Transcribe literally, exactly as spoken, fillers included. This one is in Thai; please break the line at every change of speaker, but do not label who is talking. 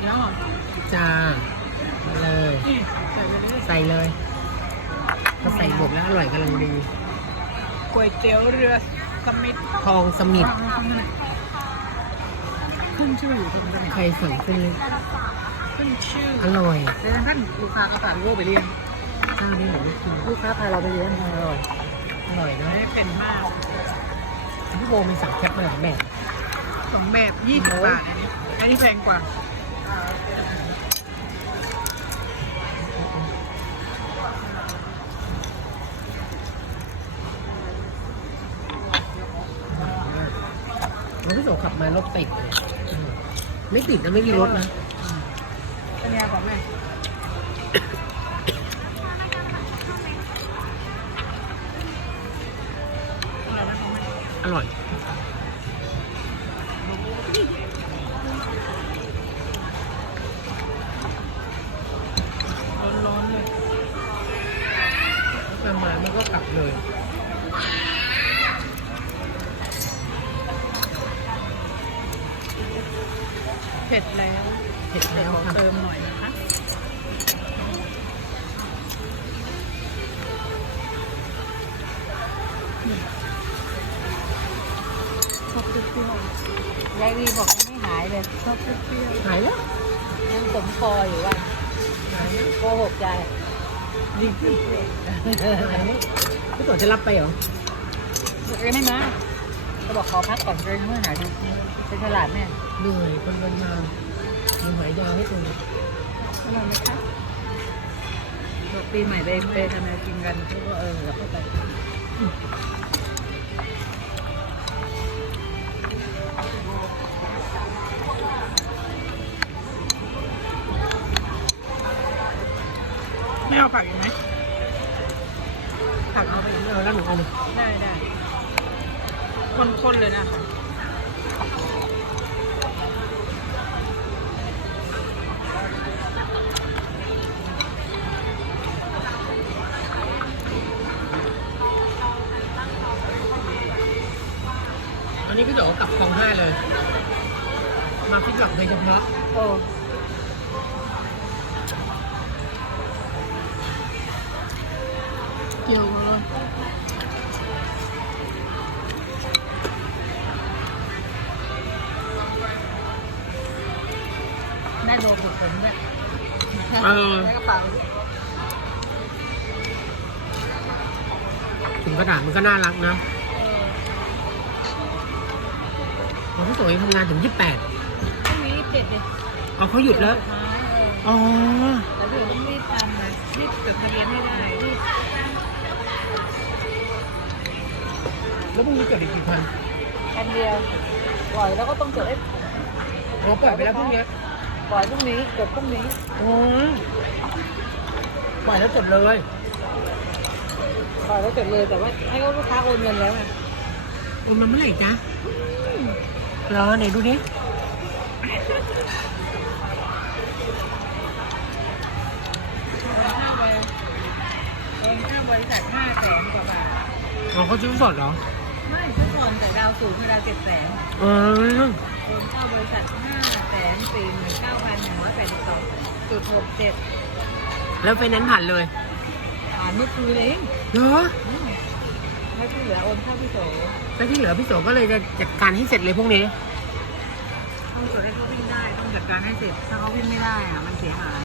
แล้วเหรอ
จ้ามาเลยใส่เลยพอใส่หมดแล้วอร่อยกำลังดี
ก๋วยเตี๋ยวเรือสมิธ
ทองสมิธ
ขึ้นชื่ออยู่ตรงนี้
ใครสั่งขึ้นเลย
ขึ้นชื่อ
อร่อย
เดี๋ยวท่านลูกค้ากระเป๋าโลไปเรียน
เจ้านี่หนูไม่กิน
ลูกค้าพาเราไปเรียนอร่อย
อร่อยนะ
เป็นมาก
พี่โบมีสั่งแคปมาหลายแบบ
สองแบบยี่สิบบาทอันนี้อันนี้แพงกว่า
แล้วพี่โสขับมารถติดเลยไม่ติดนะไม่มีรถนะ
เป็นไงบอกแม่
อร่อย
ร้อนๆเลย
มามามันก็กลับเลย
เผ็ดแล้ว
เผ็ดแล้ว
เติมหน่อยนะคะชอบเปรี้ยวยายวีบอกยังไม่หายเลยชอบเปรี้ยว
หายแล้ว
ยังสมคออยู่ว่า
หายแล้ว
โกหกใจดีขึ้น
พี่โสจะรับไปเหรอ
เอ้ยไม่มาเขาบอกขอพักก่อนเลยเมื่อหายดีเป็นตลาดแม่
เหนื่อยคนเดินทางมีหอยดาวให้ตัวนี้
อร่อยไหมคะปีใหม่ไปไปทำอะไรกินกันก็เออแล้วก็ไปไม่เอาผักอีกไหม
ผักเอาไปอีกเอาแล้วหนูเอาเลย
ได้ได้ข้นๆเลยนะคะ
อันนี้พี่โสกลับคลองห้าเลยมาพิจารณาโดยเฉพาะ
โอ้เกี่ยวเลยแม่โดนบุกผมด้วย
เออ
ในกระเป๋า
ถุงกระดาษมันก็น่ารักนะของพี่โสยังทำงานถึงยี่สิบแปด
พรุ่งนี้ยี่สิบเจ็ดเลย
อ๋อเขาหยุดแล้วอ๋อ
แต่เดี๋ยวต้องรีบทำเลยรีบจดทะเบียนให้ได้รีบ
แล้วพรุ่งนี้เกิดอีกกี่พัน
คันเดียวปล่อยแล้วก็ต้องจดให้
อ๋อปล่อยไปแล้วพรุ่งนี้
ปล่อยพรุ่งนี้จดพรุ่งนี้
อ๋อปล่อยแล้วจดเลย
ปล่อยแล้วจดเลยแต่ว่าให้ลูกค้าโอนเงินแล้วไง
โอนมันเมื่อไหร่จ๊ะรอไหนดูดิ
โอนค่าบริษัทห้าแสนกว่าบาท
อ๋อเขาซื้อสดเหรอ
ไม่ซื้อก่อนแต่ดาวสูงคือดาวเจ็ดแสน
อ๋อ
โอนเข้าบริษัทห้าแสนสี่หมื่นเก้าพันหนึ่งร้อยแปดสิบสองจุดหกเจ็ด
แล้วไฟแนนซ์ผ่านเลย
ผ่านเมื่อคืนเอง
เหรอ
ให้ที่เหลือโอนเข้าพี่โส
แล้วที่เหลือพี่โสก็เลยจะจัดการให้เสร็จเลยพวกนี้
ต้องจดให้เขาวิ่งได้ต้องจัดการให้เสร็จถ้าเขาวิ่งไม่ได้อ่ะมันเสียหาย